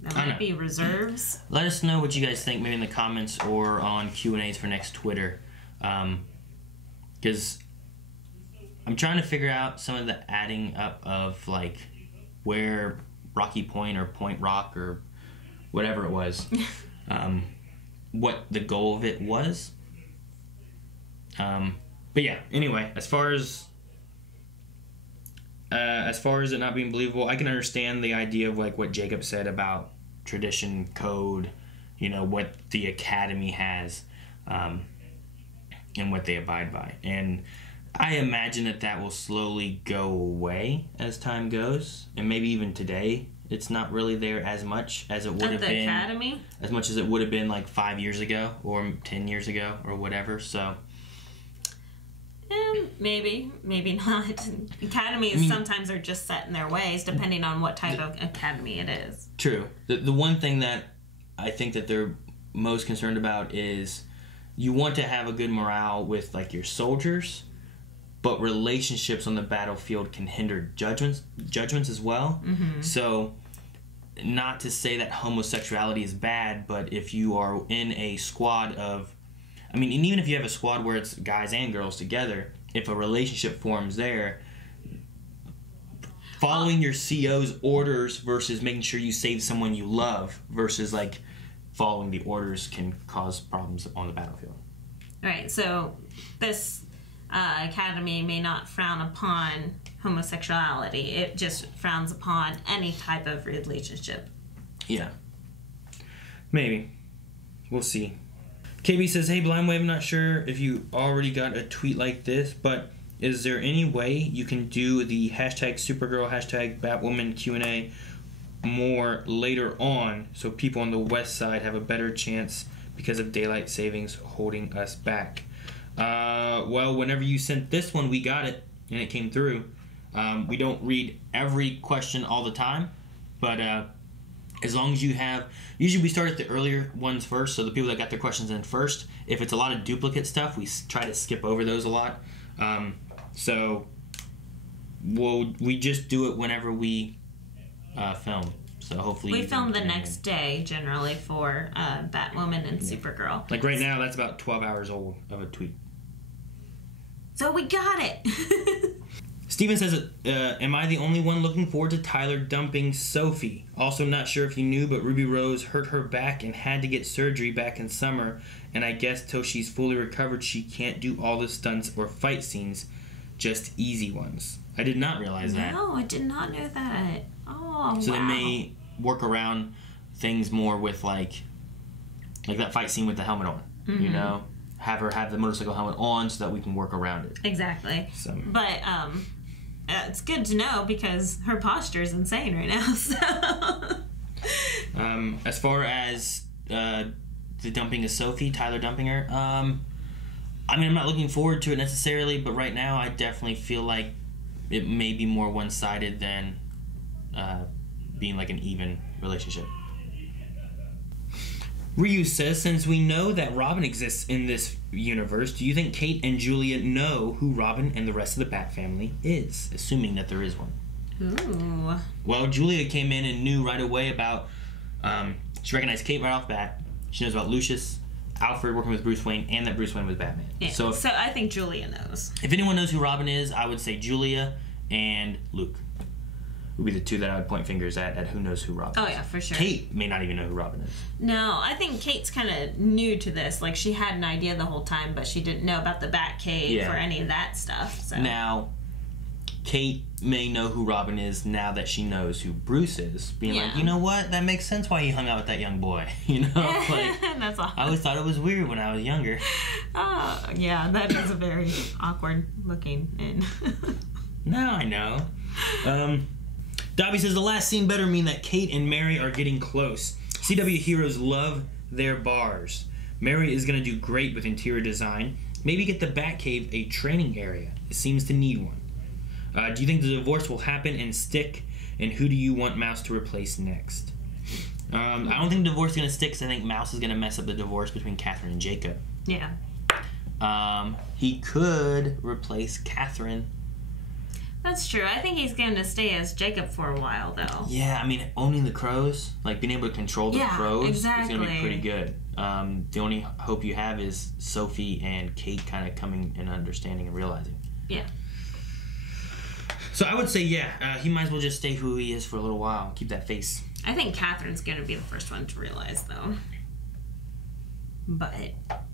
That might be reserves. Let us know what you guys think, maybe in the comments or on Q&As for next Twitter. Because I'm trying to figure out some of the adding up of like where Rocky Point or Point Rock or whatever it was, what the goal of it was. But yeah, anyway, as far as it not being believable, I can understand the idea of like what Jacob said about tradition, code, you know, what the academy has, and what they abide by. And I imagine that will slowly go away as time goes, and maybe even today it's not really there as much as it would have been. At the academy? As much as it would have been like 5 years ago or 10 years ago or whatever. So maybe not. Academies sometimes are just set in their ways depending on what type of academy it is. True. The one thing that I think that they're most concerned about is you want to have a good morale with like your soldiers, but relationships on the battlefield can hinder judgments as well. Mm-hmm. So, not to say that homosexuality is bad, but if you are in a squad of, I mean, and even if you have a squad where it's guys and girls together, if a relationship forms there, following your CO's orders versus making sure you save someone you love versus like following the orders can cause problems on the battlefield. All right, so this Academy may not frown upon homosexuality. It just frowns upon any type of relationship. Yeah. Maybe. We'll see. KB says, hey, Blind Wave, I'm not sure if you already got a tweet like this, but is there any way you can do the hashtag Supergirl, hashtag Batwoman Q&A more later on so people on the west side have a better chance because of daylight savings holding us back? Well, whenever you sent this one, we got it, and it came through. We don't read every question all the time, but as long as you have... Usually we start at the earlier ones first, so the people that got their questions in first. If it's a lot of duplicate stuff, we try to skip over those a lot. So we just do it whenever we film. So hopefully we film the next day generally for Batwoman and Supergirl. Like right now, that's about 12 hours old of a tweet. So we got it. Steven says, am I the only one looking forward to Tyler dumping Sophie? Also not sure if you knew, but Ruby Rose hurt her back and had to get surgery back in summer, and I guess till she's fully recovered she can't do all the stunts or fight scenes, just easy ones. I did not realize that. No, I did not know that. Oh, so wow. they may work around things more with like that fight scene with the helmet on, you know? Have her have the motorcycle helmet on so that we can work around it. Exactly. So. But it's good to know because her posture is insane right now. So. As far as the dumping of Sophie, Tyler dumping her, I mean, I'm not looking forward to it necessarily, but right now I definitely feel like it may be more one-sided than being like an even relationship. Ryu says, since we know that Robin exists in this universe, do you think Kate and Julia know who Robin and the rest of the Bat family is? Assuming that there is one. Ooh. Well, Julia came in and knew right away about... she recognized Kate right off the bat. She knows about Lucius, Alfred working with Bruce Wayne, and that Bruce Wayne was Batman. Yeah. So I think Julia knows. If anyone knows who Robin is, I would say Julia and Luke would be the two that I would point fingers at who knows who Robin is. Oh, yeah, for sure. Kate may not even know who Robin is. No, I think Kate's kind of new to this. Like, she had an idea the whole time, but she didn't know about the Batcave or any of that stuff. So. Now, Kate may know who Robin is now that she knows who Bruce is. Being like, you know what? That makes sense why he hung out with that young boy. You know? Like, that's awesome. I always thought it was weird when I was younger. Oh, yeah, that is a very awkward looking in. Now I know. Dobby says, the last scene better mean that Kate and Mary are getting close. CW heroes love their bars. Mary is going to do great with interior design. Maybe get the Batcave a training area. It seems to need one. Do you think the divorce will happen and stick? And who do you want Mouse to replace next? I don't think the divorce is going to stick because I think Mouse is going to mess up the divorce between Catherine and Jacob. Yeah. He could replace Catherine. That's true. I think he's going to stay as Jacob for a while, though. Yeah, I mean, owning the crows, like being able to control the crows is going to be pretty good. The only hope you have is Sophie and Kate kind of coming and understanding and realizing. Yeah. So I would say, yeah, he might as well just stay who he is for a little while. Keep that face. I think Catherine's going to be the first one to realize, though. But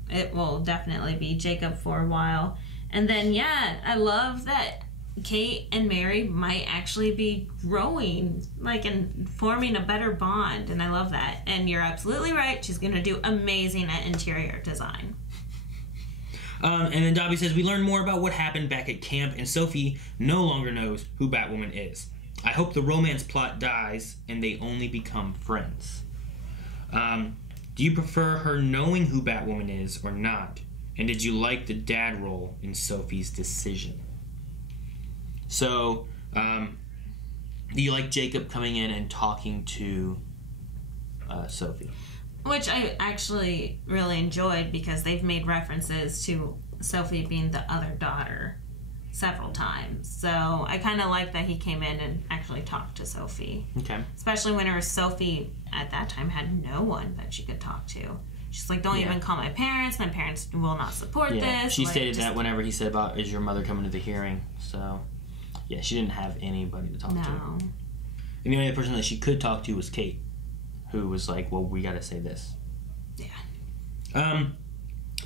it will definitely be Jacob for a while. And then, yeah, I love that Kate and Mary might actually be growing, like, and forming a better bond, and I love that. And you're absolutely right. She's going to do amazing at interior design. And then Dobby says, we learned more about what happened back at camp, and Sophie no longer knows who Batwoman is. I hope the romance plot dies, and they only become friends. Do you prefer her knowing who Batwoman is or not? And did you like the dad role in Sophie's decision? So, do you like Jacob coming in and talking to Sophie? Which I actually really enjoyed because they've made references to Sophie being the other daughter several times. So I kind of like that he came in and actually talked to Sophie. Okay. Especially when her Sophie at that time had no one that she could talk to. She's like, don't even call my parents. My parents will not support this. She stated that whenever he said about, is your mother coming to the hearing? So... yeah, she didn't have anybody to talk to. And the only other person that she could talk to was Kate, who was like, well, we gotta say this. Yeah.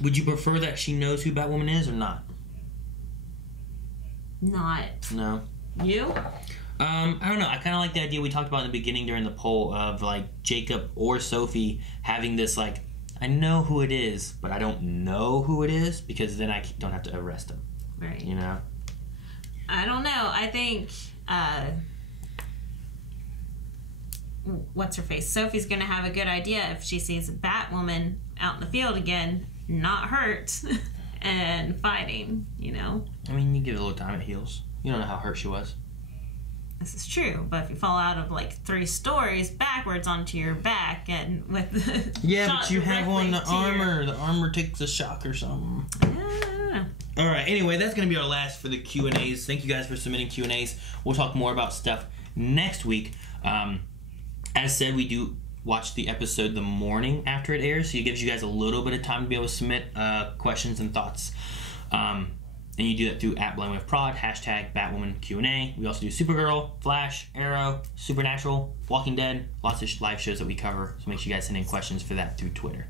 Would you prefer that she knows who Batwoman is or not? not. No. You? I don't know. I kind of like the idea we talked about in the beginning during the poll of like Jacob or Sophie having this like, I know who it is, but I don't know who it is because then I don't have to arrest him. Right. You know? I don't know. I think, what's her face? Sophie's going to have a good idea if she sees a Batwoman out in the field again, not hurt, and fighting, you know? I mean, you give it a little time, it heals. You don't know how hurt she was. This is true, but if you fall out of like 3 stories backwards onto your back and with the yeah, shot but you have on the directly to armor. The armor takes a shock or something. Yeah. All right. Anyway, that's gonna be our last for the Q&As. Thank you guys for submitting Q&As. We'll talk more about stuff next week. As said, we do watch the episode the morning after it airs, so it gives you guys a little bit of time to be able to submit questions and thoughts. And you do that through @BlindWaveProd, #Batwoman Q&A. We also do Supergirl, Flash, Arrow, Supernatural, Walking Dead, lots of live shows that we cover. So make sure you guys send in questions for that through Twitter.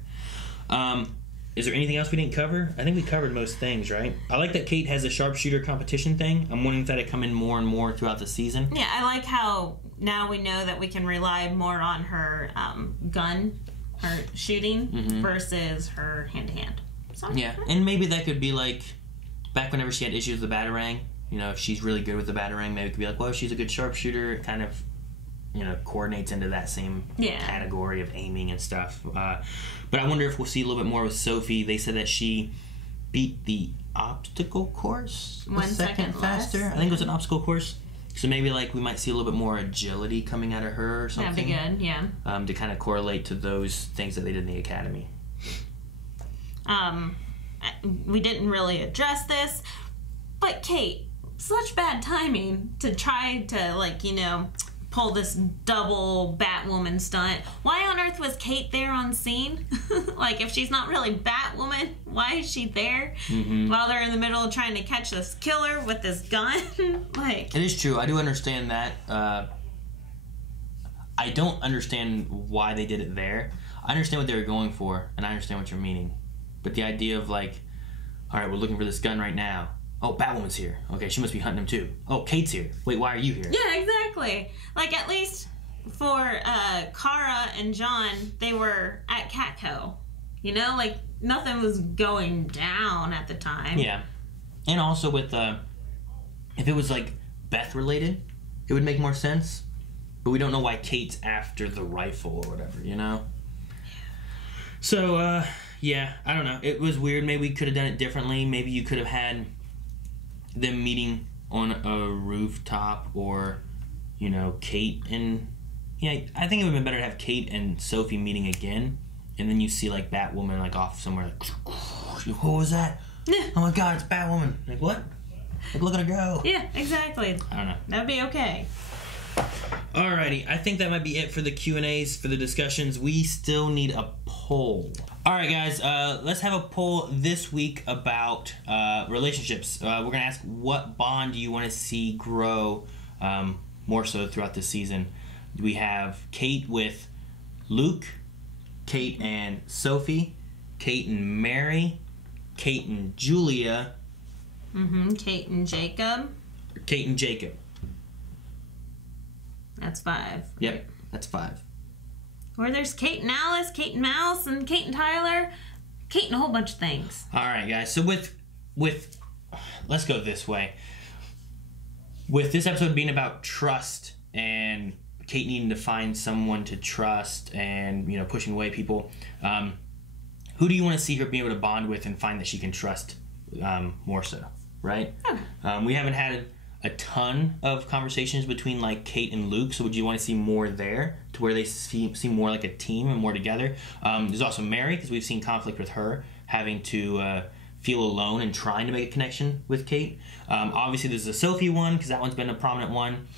Is there anything else we didn't cover? I think we covered most things, right? I like that Kate has a sharpshooter competition thing. I'm wondering if that'll come in more and more throughout the season. Yeah, I like how now we know that we can rely more on her gun, her shooting, versus her hand-to-hand. So, yeah, and maybe that could be like back whenever she had issues with the Batarang. You know, if she's really good with the Batarang, maybe it could be like, well, she's a good sharpshooter. It kind of, you know, coordinates into that same category of aiming and stuff. But I wonder if we'll see a little bit more with Sophie. They said that she beat the obstacle course 1 second faster. less. I think it was an obstacle course. So maybe like we might see a little bit more agility coming out of her or something. That'd be good, yeah. To kind of correlate to those things that they did in the academy. We didn't really address this, but Kate, such bad timing to try to, like, you know, pull this double Batwoman stunt. Why on earth was Kate there on scene? Like, if she's not really Batwoman, why is she there while they're in the middle of trying to catch this killer with this gun? Like, it is true. I do understand that. I don't understand why they did it there. I understand what they were going for, and I understand what you're meaning. But the idea of like, all right, we're looking for this gun right now. Oh, Batwoman's here. Okay, she must be hunting him too. Oh, Kate's here. Wait, why are you here? yeah, exactly. Like, at least for Kara and John, they were at Catco. You know, like, nothing was going down at the time. Yeah. And also with, if it was like Beth related, it would make more sense. But we don't know why Kate's after the rifle or whatever, you know? So, yeah, I don't know. It was weird. Maybe we could have done it differently. Maybe you could have had them meeting on a rooftop, or, you know, Kate and... Yeah, I think it would have been better to have Kate and Sophie meeting again, and then you see, like, Batwoman, like, off somewhere, like, what was that? Oh my god, it's Batwoman. Like, what? Like, look at her go. Yeah, exactly. I don't know. That'd be okay. Alrighty, I think that might be it for the Q&As, for the discussions. We still need a poll. Alright guys, let's have a poll this week about relationships. We're going to ask what bond do you want to see grow more so throughout the season. We have Kate with Luke, Kate and Sophie, Kate and Mary, Kate and Julia. Kate and Jacob. Kate and Jacob. That's 5. Yep, that's 5. Or there's Kate and Alice, Kate and Mouse, and Kate and Tyler. Kate and a whole bunch of things. Alright guys, so with let's go this way. With this episode being about trust and Kate needing to find someone to trust and, you know, pushing away people, who do you want to see her be able to bond with and find that she can trust more so, right? We haven't had a ton of conversations between like Kate and Luke, so would you want to see more there to where they seem more like a team and more together? There's also Mary, because we've seen conflict with her having to feel alone and trying to make a connection with Kate. Obviously there's the Sophie one, because that one's been a prominent one.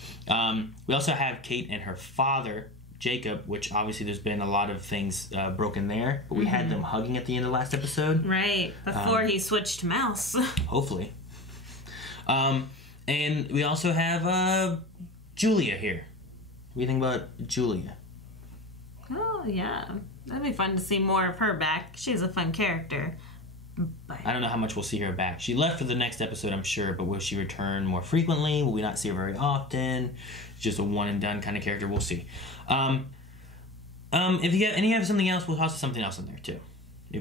We also have Kate and her father, Jacob, which obviously there's been a lot of things broken there, but we had them hugging at the end of the last episode. Right, before he switched to Mouse. Hopefully. And we also have Julia here. What do you think about Julia? Oh, yeah. That'd be fun to see more of her back. She's a fun character. But I don't know how much we'll see her back. She left for the next episode, I'm sure, but will she return more frequently? Will we not see her very often? Just a one and done kind of character. We'll see. If you have something else, we'll toss something else in there too,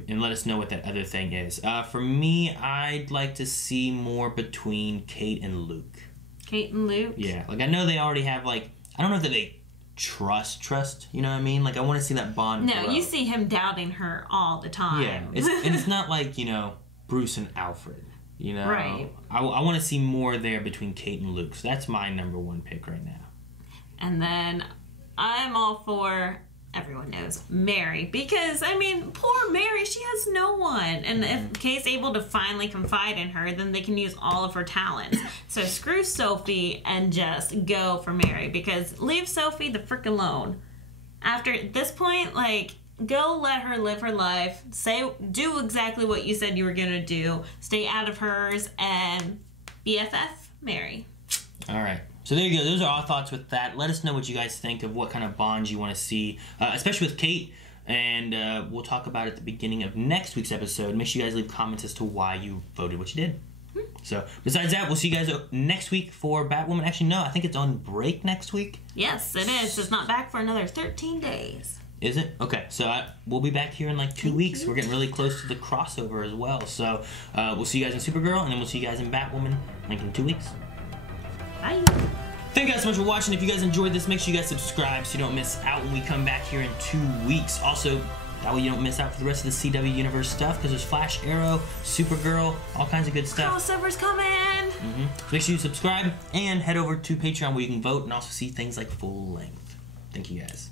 and let us know what that other thing is. For me, I'd like to see more between Kate and Luke. Kate and Luke. Yeah, like I know they already have like I don't know that they trust. You know what I mean? Like I want to see that bond. No, grow. you see him doubting her all the time. Yeah, and it's not like Bruce and Alfred. Right. I want to see more there between Kate and Luke. So that's my number one pick right now. And then I'm all for, everyone knows, Mary. Because, I mean, poor Mary, she has no one. And if Kate's able to finally confide in her, then they can use all of her talents. So screw Sophie and just go for Mary. Because leave Sophie the frick alone. After this point, like, go let her live her life. Do exactly what you said you were going to do. Stay out of hers and BFF Mary. All right. So there you go. Those are our thoughts with that. Let us know what you guys think of what kind of bonds you want to see, especially with Kate. And we'll talk about it at the beginning of next week's episode. Make sure you guys leave comments as to why you voted what you did. So besides that, we'll see you guys next week for Batwoman. Actually, no, I think it's on break next week. Yes, it is. It's not back for another 13 days. Is it? Okay, so we'll be back here in like 2 weeks. We're getting really close to the crossover as well. So we'll see you guys in Supergirl, and then we'll see you guys in Batwoman like in 2 weeks. Bye. Thank you guys so much for watching. If you guys enjoyed this, make sure you guys subscribe so you don't miss out when we come back here in 2 weeks. Also, that way you don't miss out for the rest of the CW Universe stuff, because there's Flash, Arrow, Supergirl, all kinds of good stuff. Crossover's coming! So make sure you subscribe and head over to Patreon where you can vote and also see things like full length. Thank you guys.